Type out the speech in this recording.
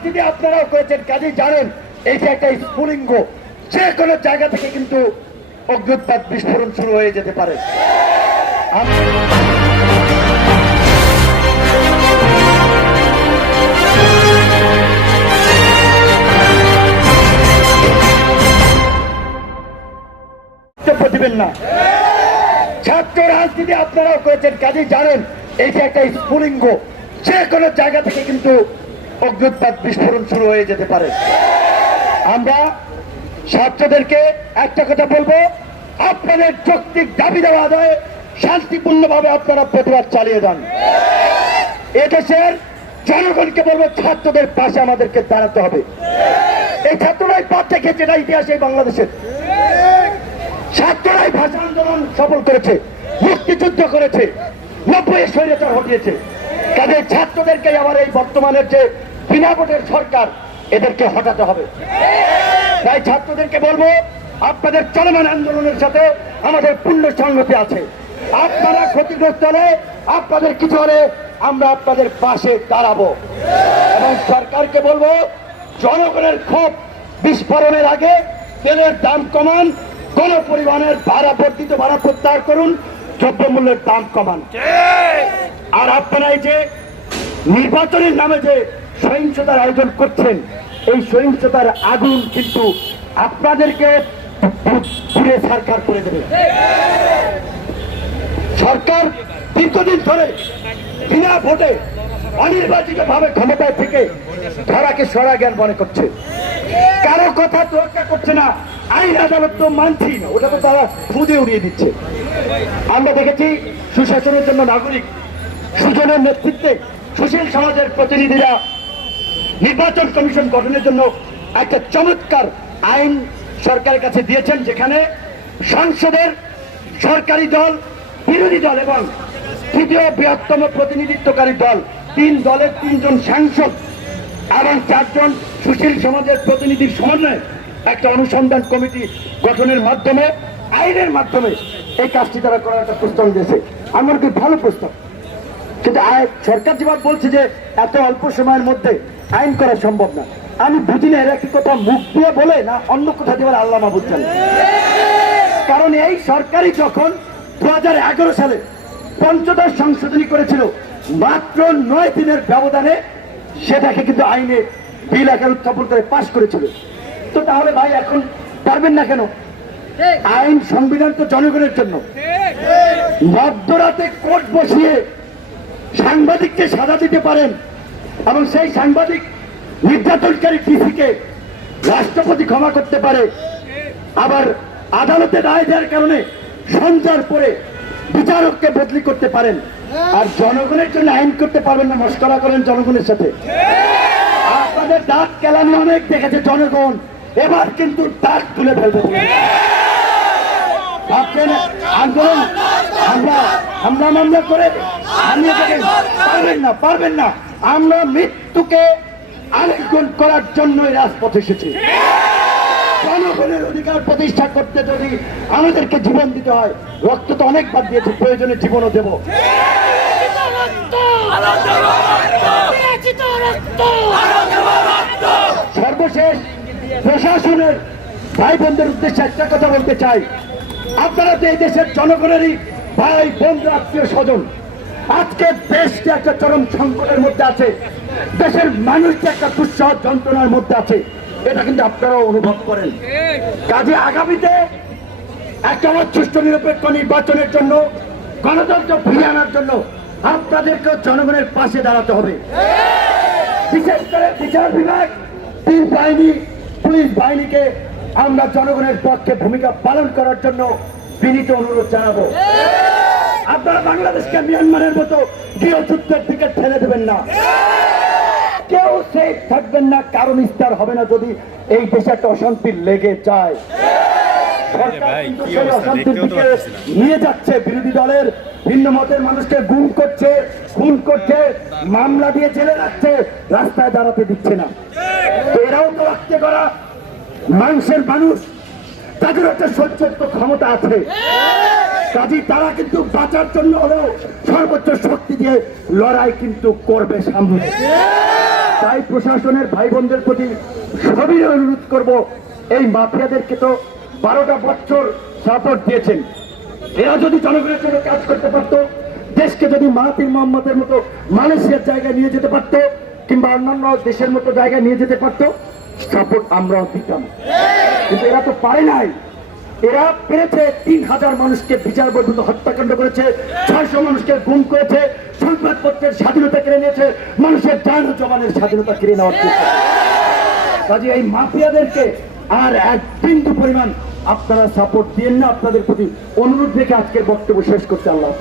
রাজনীতি আপনারাও করেছেন, কাজেই জানেন এই যে একটা স্ফুলিঙ্গ যে কোনো জায়গা থেকে কিন্তু অগ্নুৎপাত বিস্ফোরণ শুরু হয়ে যেতে পারে। দিবেন না, ছাত্র রাজনীতি আপনারাও করেছেন, কাজেই জানেন এই যে একটা স্ফুলিঙ্গ যে কোনো জায়গা থেকে কিন্তু অগ্নুৎপাত বিস্ফোরণ শুরু হয়ে যেতে পারে। আমরা ছাত্রদেরকে একটা কথা বলবো, আপনাদের যৌক্তিক দাবি দেওয়া আদায়ে শান্তিপূর্ণভাবে আপনারা প্রতিবাদ চালিয়ে যান। এদেশের জনগণকে বলবো, ছাত্রদের পাশে আমাদেরকে দাঁড়াতে হবে। এই ছাত্ররাই পথ দেখেছে, এটা ইতিহাস এই বাংলাদেশের। ছাত্ররাই ভাষা আন্দোলন সফল করেছে, মুক্তিযুদ্ধ করেছে, 90 স্বৈরাচার হটিয়েছে। কাজে ছাত্রদেরকে আবার এই বর্তমানের যে বিনা ভোটের সরকার, এদেরকে হটাতে হবে। তাই ছাত্রদেরকে বলবো, আপনাদের চলমান আন্দোলনের সাথে আমাদের পূর্ণ সংহতি আছে। আপনারা ক্ষতিগ্রস্ত হলে, আপনাদের কিছু হলে আমরা আপনাদের পাশে দাঁড়াবো। এবং সরকারকে বলবো, জনগণের ক্ষোভ বিস্ফোরণের আগে তেলের দাম কমান, গণপরিবহনের ভাড়া বর্ধিত ভাড়া প্রত্যাহার করুন, দ্রব্যমূল্যের দাম কমান। আর আপনারা এই যে নির্বাচনের নামে যে সহিংসতার আয়োজন করছেন, এই সহিংসতার আগুন কিন্তু আপনাদেরকে পুড়ে ছারখার করে দেবে। সরকার দীর্ঘদিন ধরে বিনা ভোটে অনির্বাচিত ভাবে ক্ষমতায় থেকে ধরাকে সরা জ্ঞান মনে করছে, কারো কথা তোয়াক্কা করছে না। আইন আদালত তো মানছি না, ওটা তো তারা খুদে উড়িয়ে দিচ্ছে। আমরা দেখেছি সুশাসনের জন্য নাগরিক সুজনের নেতৃত্বে সুশীল সমাজের প্রতিনিধিরা নির্বাচন কমিশন গঠনের জন্য একটা চমৎকার আইন সরকারের কাছে দিয়েছেন, যেখানে সংসদের সরকারি দল, বিরোধী দল এবং তৃতীয় বৃহত্তম প্রতিনিধিত্বকারী দল, 3 দলের 3 জন সাংসদ এবং 4 জন সুশীল সমাজের প্রতিনিধির সমন্বয়ে একটা অনুসন্ধান কমিটি গঠনের মাধ্যমে, আইনের মাধ্যমে এই কাজটি তারা করার একটা প্রস্তাব দিয়েছে। আমার কি ভালো প্রস্তাব, কিন্তু সরকার যেভাবে বলছে যে এত অল্প সময়ের মধ্যে আইন করা সম্ভব না, আমি বুঝি না এরা কি কথা মুখ দিয়ে বলে না অন্য কোথা দিয়ে আল্লাহ মাহবুব জানে। কারণ এই সরকারই যখন 2011 সালে পঞ্চদশ সংশোধনী করেছিল, মাত্র 9 দিনের ব্যবধানে সেটাকে কিন্তু আইনে বিল আকারে উত্থাপন করে পাশ করেছিল। তো তাহলে ভাই এখন পারবেন না কেন? আইন সংবিধান তো জনগণের জন্য। মধ্যরাতে কোর্ট বসিয়ে সাংবাদিককে সাজা দিতে পারেন এবং সেই সাংবাদিক নির্যাতনকারী ডিসিকে রাষ্ট্রপতি ক্ষমা করতে পারে, আবার আদালতে রায় দেওয়ার কারণে সঞ্চার পরে বিচারককে বদলি করতে পারেন, আর জনগণের জন্য আইন করতে পারবেন না? মশকরা করেন জনগণের সাথে। আপনাদের দাঁত কেলানি অনেক দেখেছে জনগণ, এবার কিন্তু দাঁত তুলে ফেলবে। আন্দোলন আমরা মামলা করে পারবেন না। আমরা মৃত্যুকে আলিঙ্গন করার জন্যই রাজপথে এসেছি। জনগণের অধিকার প্রতিষ্ঠা করতে যদি আমাদেরকে জীবন দিতে হয়, রক্ত তো অনেকবার দিয়েছে, প্রয়োজনে জীবনও দেব। সর্বশেষ প্রশাসনের ভাই বোনদের উদ্দেশ্যে একটা কথা বলতে চাই, আপনারা তো এই দেশের জনগণেরই ভাই বোন, আত্মীয় স্বজন। আজকে দেশকে একটা চরম সংকটের মধ্যে আছে, দেশের মানুষকে একটা দুঃসহ যন্ত্রণার মধ্যে আছে, এটা কিন্তু আপনারাও অনুভব করেন। কাজে আগামীতে একটা সুষ্ঠু নিরপেক্ষ নির্বাচনের জন্য, গণতন্ত্র ফিরিয়ে আনার জন্য আপনাদেরকে জনগণের পাশে দাঁড়াতে হবে। বিশেষ করে বিচার বিভাগ, 3 বাহিনী, পুলিশ বাহিনীকে আমরা জনগণের পক্ষে ভূমিকা পালন করার জন্য বিনীত অনুরোধ জানাবো। আপনারা বাংলাদেশকে মিয়ানমারের মতো গৃহযুদ্ধের দিকে ঠেলে দেবেন না, কেউ সেফ থাকবেন না, কারণ ইস্তার হবে না যদি এই দেশে একটা অশান্তি লেগে যায়। সরকার কিন্তু সেই অশান্তির দিকে নিয়ে যাচ্ছে, বিরোধী দলের ভিন্ন মতের মানুষকে গুম করছে, খুন করছে, মামলা দিয়ে জেলে রাখছে, রাস্তায় দাঁড়াতে দিচ্ছে না। এরাও তো রাখতে করা মানুষের মানুষ, তাদের একটা সহ্য ক্ষমতা আছে। কাজেই তারা কিন্তু বাঁচার জন্য হলেও সর্বোচ্চ শক্তি দিয়ে লড়াই কিন্তু করবে সামনে। তাই প্রশাসনের ভাই বোনদের প্রতি সবই অনুরোধ করব, এই মাফিয়াদেরকে তো 12টা বছর সাপোর্ট দিয়েছেন, এরা যদি জনগণের জন্য কাজ করতে পারতো, দেশকে যদি মাহাতির মোহাম্মদের মতো মালয়েশিয়ার জায়গায় নিয়ে যেতে পারতো, কিংবা অন্যান্য দেশের মতো জায়গায় নিয়ে যেতে পারতো, সাপোর্ট আমরাও দিতাম। কিন্তু এরা তো পারে নাই। এরা পেরেছে 3000 মানুষকে বিচার বহির্ভূত হত্যাকাণ্ড করেছে, 600 মানুষকে গুম করেছে, সংবাদপত্রের স্বাধীনতা কেড়ে নিয়েছে, মানুষের জান ও জবানের স্বাধীনতা কেড়ে নেওয়ার চেষ্টা। কাজে এই মাফিয়াদেরকে আর এক বিন্দু পরিমাণ আপনারা সাপোর্ট দিয়েন না। আপনাদের প্রতি অনুরোধ রেখে আজকের বক্তব্য শেষ করতে আল্লাহ।